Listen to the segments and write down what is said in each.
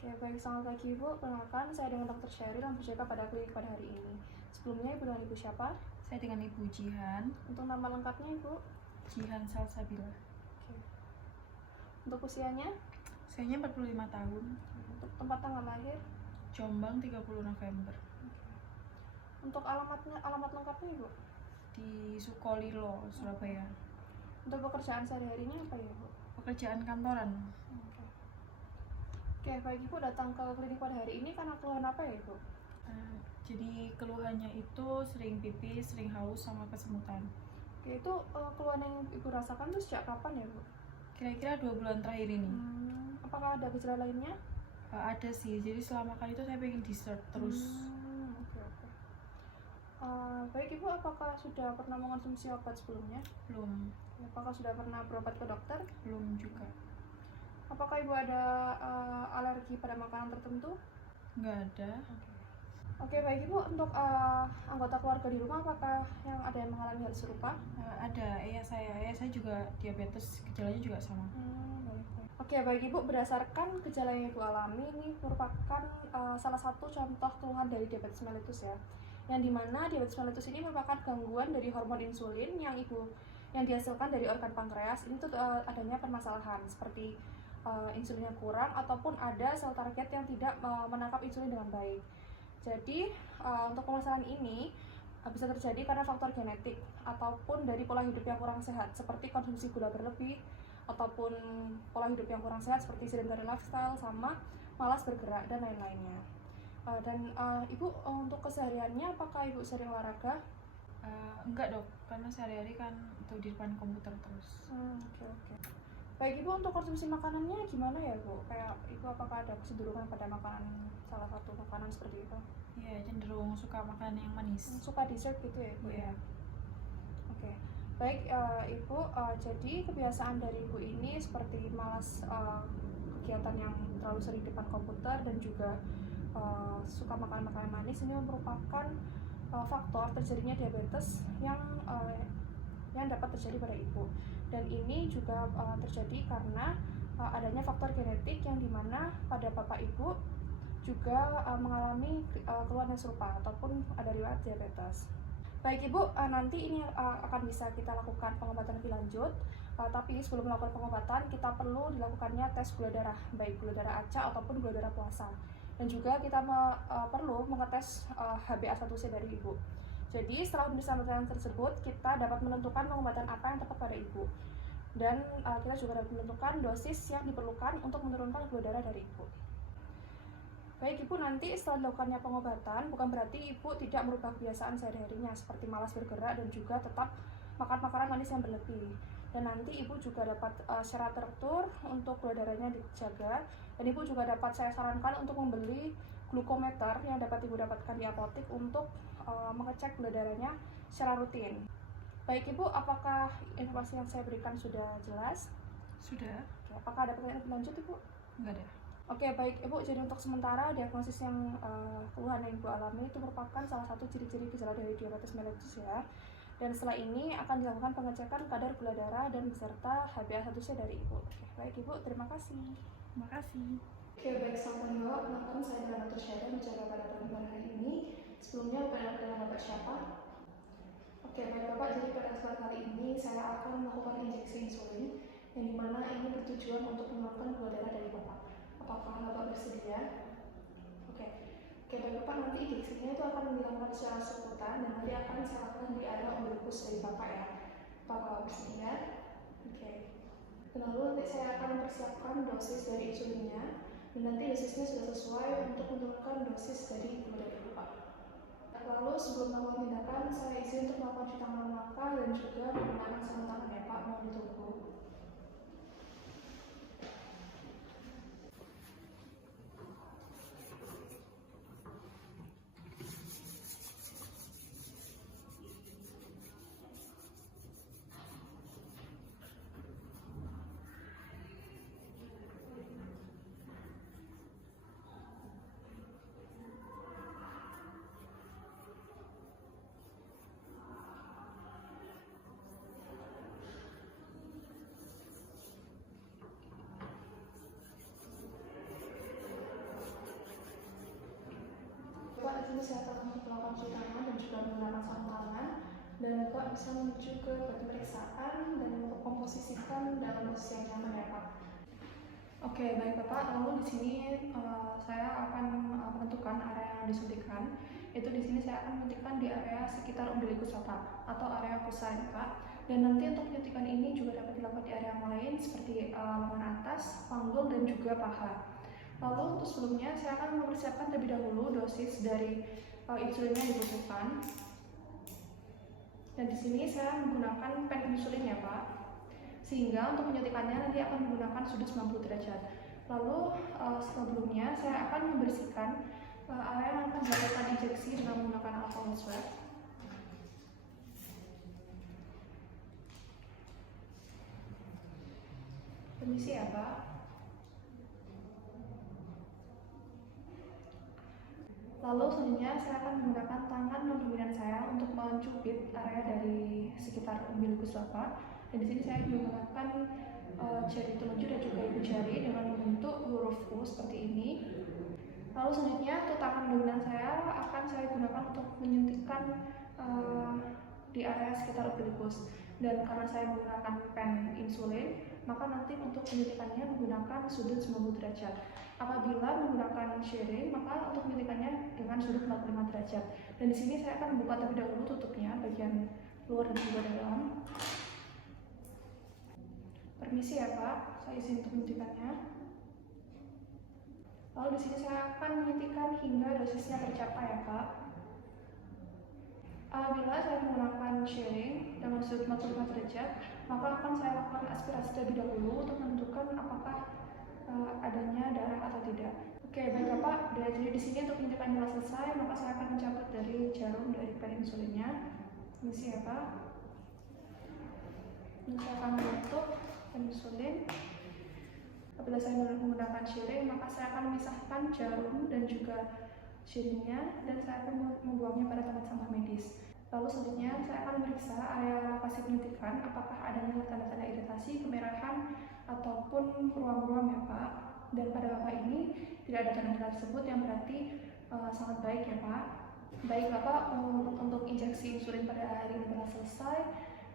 Oke, baik, selamat pagi Ibu. Perkenalkan, saya dengan Dr. Sheryl yang berjaga pada klinik pada hari ini. Sebelumnya Ibu dengan Ibu siapa? Saya dengan Ibu Jihan. Untuk nama lengkapnya Ibu? Jihan Salsabila. Oke. Untuk usianya? Usianya 45 tahun. Untuk tempat tanggal lahir? Jombang 30 November. Untuk alamat lengkapnya Ibu? Di Sukolilo, Surabaya. Untuk pekerjaan sehari-harinya apa ya Ibu? Pekerjaan kantoran. Oke, baik Ibu datang ke klinik pada hari ini karena keluhan apa ya Ibu? Jadi keluhannya itu sering pipis, sering haus, sama kesemutan. Oke, itu keluhan yang Ibu rasakan itu sejak kapan ya Bu? Kira-kira 2 bulan terakhir ini. Apakah ada gejala lainnya? Ada sih, jadi selama kali itu saya pengen dessert terus. Oke. Baik Ibu, apakah sudah pernah mengonsumsi obat sebelumnya? Belum. Apakah sudah pernah berobat ke dokter? Belum juga. Apakah Ibu ada alergi pada makanan tertentu? Nggak ada. Oke, baik Ibu, untuk anggota keluarga di rumah apakah ada yang mengalami hal serupa? Ada, ayah saya juga diabetes, gejalanya juga sama. Oke, baik Ibu, berdasarkan gejala yang Ibu alami ini merupakan salah satu contoh keluhan dari diabetes mellitus ya. Yang dimana diabetes mellitus ini merupakan gangguan dari hormon insulin yang dihasilkan dari organ pankreas. Ini tuh adanya permasalahan seperti insulinnya kurang ataupun ada sel target yang tidak menangkap insulin dengan baik. Jadi untuk permasalahan ini bisa terjadi karena faktor genetik ataupun dari pola hidup yang kurang sehat seperti konsumsi gula berlebih ataupun pola hidup yang kurang sehat seperti sedentary lifestyle sama malas bergerak dan lain-lainnya. Ibu untuk kesehariannya apakah Ibu sering olahraga? Enggak dok, karena sehari-hari kan itu di depan komputer terus. Oke. Baik Ibu, untuk konsumsi makanannya gimana ya Bu? Kayak Ibu apakah ada kecenderungan pada makanan, salah satu makanan seperti itu? Iya, cenderung suka makan yang manis. Suka dessert gitu ya Ibu? Iya. Oke. Baik Ibu, jadi kebiasaan dari Ibu ini seperti malas kegiatan yang terlalu sering di depan komputer dan juga suka makan makanan manis ini merupakan faktor terjadinya diabetes yang dapat terjadi pada Ibu. Dan ini juga terjadi karena adanya faktor genetik yang dimana pada Bapak Ibu juga mengalami keluhan yang serupa ataupun ada riwayat diabetes. Baik Ibu, nanti ini akan bisa kita lakukan pengobatan lebih lanjut. Tapi sebelum melakukan pengobatan, kita perlu dilakukannya tes gula darah, baik gula darah acak ataupun gula darah puasa. Dan juga kita perlu mengetes HbA1c dari Ibu. Jadi setelah pemeriksaan tersebut, kita dapat menentukan pengobatan apa yang tepat pada Ibu. Dan kita juga dapat menentukan dosis yang diperlukan untuk menurunkan gula darah dari Ibu. Baik Ibu, nanti setelah dilakukannya pengobatan, bukan berarti Ibu tidak merubah kebiasaan sehari-harinya seperti malas bergerak dan juga tetap makan makanan manis yang berlebih. Dan nanti Ibu juga dapat secara teratur untuk gula darahnya dijaga. Dan Ibu juga dapat saya sarankan untuk membeli glukometer yang dapat Ibu dapatkan di apotek untuk mengecek gula darahnya secara rutin. Baik Ibu, apakah informasi yang saya berikan sudah jelas? Sudah. Apakah ada pertanyaan lebih lanjut Ibu? Enggak ada. Oke, baik Ibu, jadi untuk sementara diagnosis yang keluhan yang Ibu alami itu merupakan salah satu ciri-ciri gejala dari diabetes mellitus ya. Dan setelah ini akan dilakukan pengecekan kadar gula darah dan beserta HbA1c dari Ibu. Oke, baik Ibu, terima kasih. Terima kasih. Oke, baik, selamat menjawab. Perkenalkan saya dengan Dr. Sheryl menjaga pada pertemuan hari ini. Sebelumnya perkenalkan dengan Bapak siapa? Oke, baik Bapak, jadi pada kesempatan kali ini saya akan melakukan injeksi insulin yang dimana ini bertujuan untuk menurunkan gula darah dari Bapak. Apakah Bapak bersedia? Oke, baik Bapak, nanti injeksinya itu akan dilakukan secara seputar dan nanti akan saya lakukan di area umbilicus dari Bapak ya. Bapak bersedia? Oke. Dan lalu nanti saya akan mempersiapkan dosis dari insulinnya dan nanti dosisnya sudah sesuai untuk menurunkan dosis dari gula darah Bapak. Lalu sebelum melakukan tindakan, saya izin untuk melakukan cuci tangan langkah dan juga menggunakan sarung tangan ya Pak, mohon ditunggu. ini saya akan melakukan cuci tangan dan juga menggunakan sarung tangan, dan Bapak bisa menuju ke pemeriksaan dan memposisikan dalam posisi yang nyaman ya Pak. Oke, baik Bapak. Lalu di sini saya akan menentukan area yang disuntikan. Itu di sini saya akan menyuntikkan di area sekitar umbilikus Bapak atau area pusat ya Pak. Dan nanti untuk penyuntikan ini juga dapat dilakukan di area yang lain seperti lengan atas, panggul, dan juga paha. Lalu untuk sebelumnya saya akan mempersiapkan terlebih dahulu dosis dari insulin yang dibutuhkan. Dan di sini saya menggunakan pen insulin ya Pak. Sehingga untuk penyuntikannya nanti akan menggunakan sudut 90 derajat. Lalu sebelumnya saya akan membersihkan area yang akan dilakukan injeksi dengan menggunakan alcohol swab. Permisi ya Pak. Lalu selanjutnya saya akan menggunakan tangan non dominan saya untuk mencubit area dari sekitar umbilikus Bapak. Dan di sini saya menggunakan jari telunjuk dan juga ibu jari dengan membentuk huruf U seperti ini. Lalu selanjutnya untuk tangan dominan saya akan saya gunakan untuk menyuntikkan di area sekitar umbilikus. Dan karena saya menggunakan pen insulin, maka nanti untuk penyuntikannya menggunakan sudut 90 derajat. Apabila menggunakan sharing, maka untuk penyuntikannya dengan sudut 45 derajat. Dan di sini saya akan membuka terlebih dahulu tutupnya bagian luar dan juga dalam. Permisi ya Pak, saya izin untuk menyuntikannya. Lalu di sini saya akan menyuntikkan hingga dosisnya tercapai ya Pak. Apabila saya menggunakan sharing dengan sudut 45 derajat, maka akan saya lakukan aspirasi terlebih dahulu untuk menentukan apakah adanya darah atau tidak. Oke, baik Bapak. Jadi di sini untuk penyuntikan telah selesai, maka saya akan mencabut dari jarum dari pen insulinnya. Permisi ya Pak. Ini saya akan menutup pen insulin. Apabila saya menggunakan sharing, maka saya akan memisahkan jarum dan juga sharingnya, dan saya akan membuangnya pada tempat sampah medis. Lalu selanjutnya saya akan memeriksa area lokasi penyuntikan apakah adanya tanda-tanda iritasi, kemerahan, ataupun ruam-ruam ya Pak. Dan pada Bapak ini tidak ada tanda-tanda tersebut, yang berarti sangat baik ya Pak. Baik Bapak, untuk injeksi insulin pada hari ini telah selesai.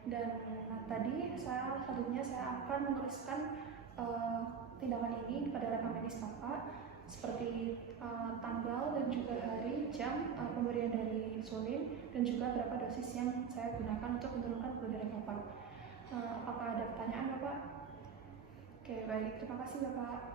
Dan tadi selanjutnya saya akan menuliskan tindakan ini pada rekam medis Bapak, seperti tanggal dan juga hari, jam pemberian dari insulin, dan juga berapa dosis yang saya gunakan untuk menurunkan gula darah Bapak. Apakah ada pertanyaan Bapak? Oke, baik. Terima kasih Bapak.